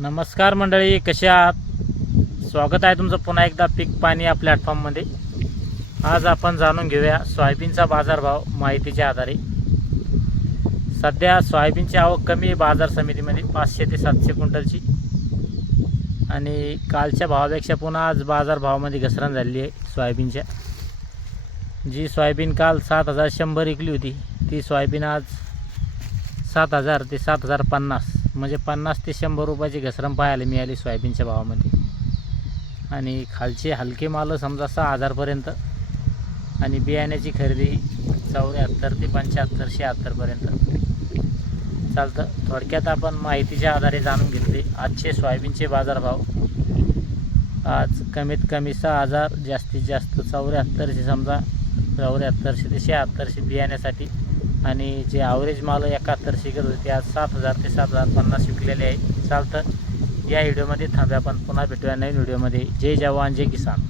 नमस्कार मंडळी, कसे आहात? स्वागत आहे तुमचं पुन्हा एकदा पीक पाणी या प्लॅटफॉर्ममध्ये. आज आपण जाणून घेऊया सोयाबीनचा बाजारभाव माहितीच्या आधारे. सध्या सोयाबीनची आवक कमी आहे बाजार समितीमध्ये 500 ते 700 क्विंटलची, आणि कालच्या भावापेक्षा पुन्हा आज बाजारभावामध्ये घसरण झालेली आहे सोयाबीनच्या. जी सोयाबीन काल 7100 विकली होती, ती सोयाबीन आज 7000 ते 7050, म्हणजे 50 ते 100 रुपयाची घसरण पाहायला मिळाली सोयाबीनच्या भावामध्ये. आणि खालचे हलके माल समजा 6000पर्यंत, आणि बियाण्याची खरेदी 74 ते 75 76पर्यंत चालतं. थोडक्यात आपण माहितीच्या आधारे जाणून घेतले आजचे सोयाबीनचे बाजारभाव. आज कमीत कमी 6000, जास्तीत जास्त 7400, समजा 7400 ते 7600 बियाण्यासाठी, आणि जे ॲव्हरेज माल 7100 करत होते आज 7000 ते 7050 विकलेले आहे. चालतं. या व्हिडिओमध्ये थांबूया, आपण पुन्हा भेटूया नवीन व्हिडिओमध्ये. जय जवान जय किसान.